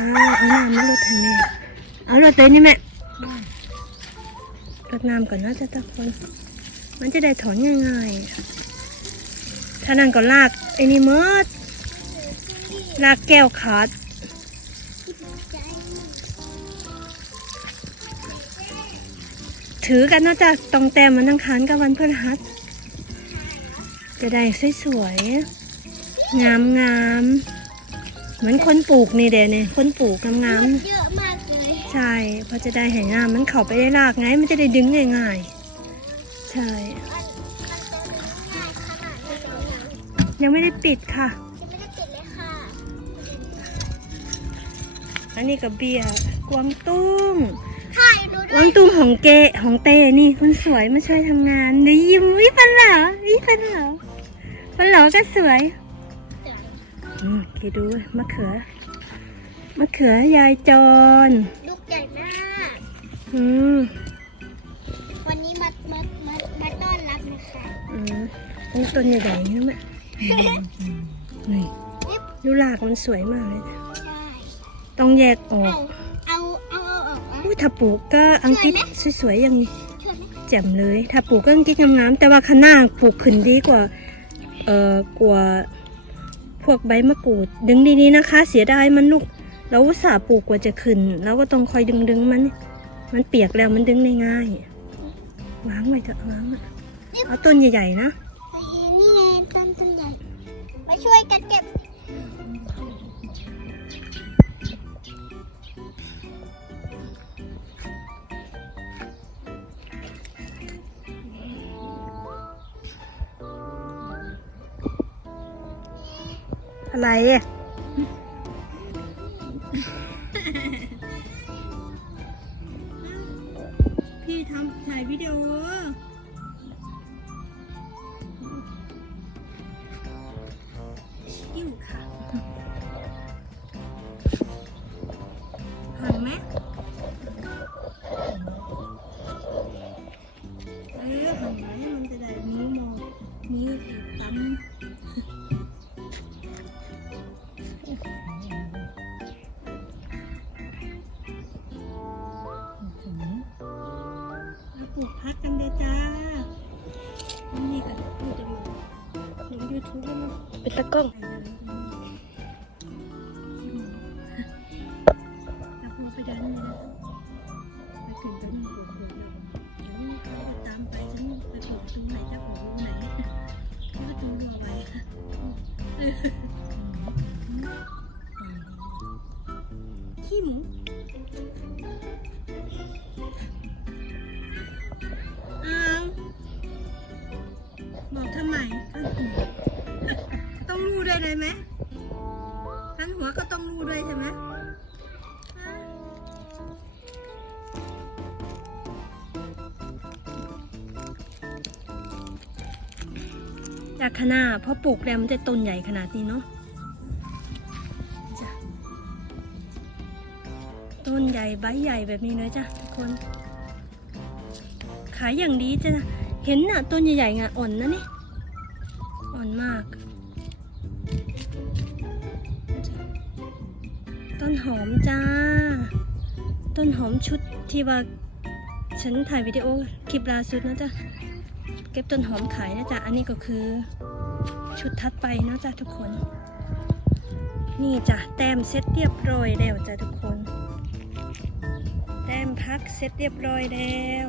เอาน้ำมาลดให้แม่เอาลดเลยนี่แม่ลดน้ำก่อนนะจ๊ะทุกคน มันจะได้ถอนง่ายๆถ้านั่นก็ลากไอ้นี่หมดลากแก้วขาดถือกันนาะจ๊ะตรงแต้มมันทั้งคันกับวันพฤหัสจะได้สวยๆงามงามๆ เหมือนคนปลูกนี่เด้เนี่ยคนปลูกงามงามเยอะมากเลยๆใช่เพอจะได้เห็นงามมันเข้าไปได้รากไงมันจะได้ดึงง่ายๆใช่ มันมันโตง่ายขนาดนี้เลยนะยังไม่ได้ปิดค่ะ ยังไม่ได้ติดเลยค่ะอันนี้กับเบียร์กวางตุ้งถ่ายดูกด้วาวงยตุ้งของเกะของเต้นี่คนสวยมาช่วยทำงานนี่ยิ้มวิฟันเหรอวิฟันเหรอฟันเหรอก็สวย อืมคิดดูมะเขือ มะเขือยายจรลูกใหญ่มาก อืม วันนี้มามามามาต้อนรับนะคะอืมต้นต้นใหญ่ๆนี่แม่นี่ดูรากมันสวยมากเลยนะใช่ต้องแยกออเอากเอาเอาเอาออกนะอุ้ยถ้าปลูกก็อังกฤษสวยๆอย่างนี้ช่วยไหมแจ่มเลย ถ้าปลูกก็อังกฤษงามๆแต่ว่าข้างหน้าปลูกขึ้นดีกว่า เอ่อกว่า พวกใบมะกรูด ดึงดีๆนะคะ เสียดายมันลูก เราอุตส่าห์ปลูกกว่าจะขึ้นเราก็ต้องคอยดึงๆมัน มันเปียกแล้วมันดึงได้ง่ายวางไว้เถอะวางเอาต้นใหญ่ๆนะไปเห็นนี่ไงต้นต้นใหญ่ มาช่วยกันเก็บ อะไร รักกันเลยจ้า นี่ค่ะพูดจะดูลงยูทูบแล้วมั้งเป็นตะกล้องตะพูไปดันเลยนะไปขึ้นไปนู่นปลูกปลูกเลยเดี๋ยวนี้เขาตามไปฉันไปปลูกตรงไหนจะปลูกตรงไหนก็ดูเอาไว้ขี้หมู ต้องรูด้วยเลยไหมทันหัวก็ต้องรูด้วยใช่ไหมอ่าจากขนาดเพราะปลูกแล้วมันจะต้นใหญ่ขนาดนี้เนาะต้นใหญ่ใบใหญ่แบบนี้เลยจ้ะทุกคน ขายอย่างดีจ้ะเห็นน่ะต้นใหญ่ๆไงอ่อนนะนี่ อ่อนมาก ต้นหอมจ้า ต้นหอมชุดที่ว่าฉันถ่ายวิดีโอคลิปล่าสุดนะจ๊ะ เก็บต้นหอมขายนะจ๊ะ อันนี้ก็คือชุดทัดไปนะจ๊ะทุกคน นี่จ้ะแต้มเสร็จเรียบร้อยแล้วจ้ะทุกคน แต้มพักเสร็จเรียบร้อยแล้ว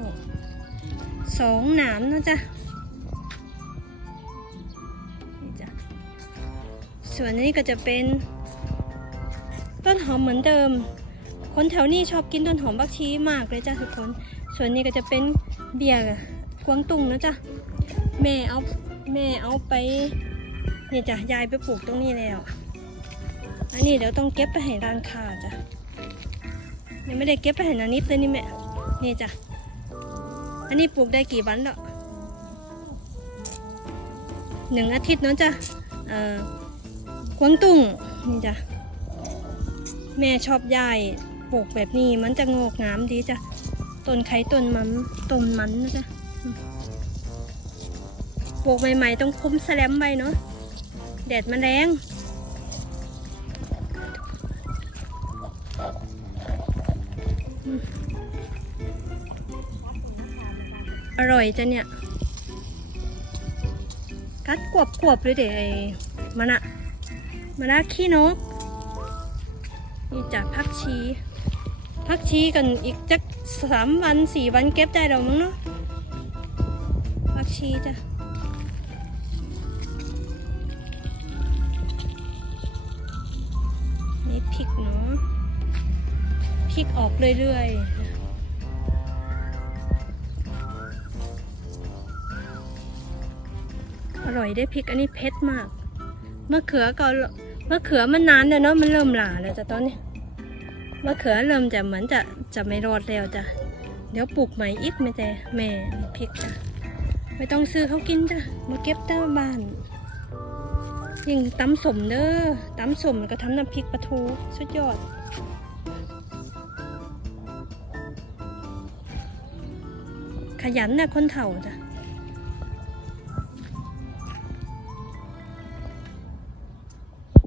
สองหนามนะจ๊ะ ส่วนนี้ก็จะเป็น ต้นหอมเหมือนเดิม คนแถวนี้ชอบกินต้นหอมบักชีมากเลยจ้ะทุกคน ส่วนนี้ก็จะเป็นเบียร์กวางตุ้งนะจ๊ะแม่เอาแม่เอาไปเนี่ยจ้ะยายไปปลูกตรงนี้แล้วอันนี้เดี๋ยวต้องเก็บไปให้ร้านค้าจ้ะยังไม่ได้เก็บไปให้นานิดเลยนี่แม่นี่จ้ะอันนี้ปลูกได้กี่วันแล้วหนึ่งอาทิตย์เนาะจ้ะเอ่อ วงตุ้งนี่จ้ะแม่ชอบยายปลูกแบบนี้มันจะงอกงามดีจ้ะต้นไข่ต้นมันต้นมันนะจ๊ะปลูกใหม่ๆต้องคุ้มแสลมใบเนาะแดดมันแรงอร่อยจ้ะเนี่ย กัดกวบกวบๆเลยเดี๋ยวไอ้มันอะ มันอะขี้นก นี่จ้ะพักชีพักชีกันอีกจักสามวันสี่วันเก็บได้แล้วมั้งเนาะพักชีจ้ะนี่พริกเนาะพริกออกเรื่อยๆอร่อยได้พริกอันนี้เผ็ดมาก มะเขือก็ มะเขือมันนานแล้วเนาะมันเริ่มหลาแล้วจ้ะตอนนี้มะเขือเริ่มจะเหมือนจะจะไม่รอดแล้วจ้ะเดี๋ยวปลูกใหม่อีกไม่แต่แม่พริกจ้ะไม่ต้องซื้อเขากินจ้ะมาเก็บเต้าบ้านยิ่งตำสมเด้อตำสมก็ทำน้ำพริกปลาทูสุดยอดขยันน่ะคนเถ่าจ้ะ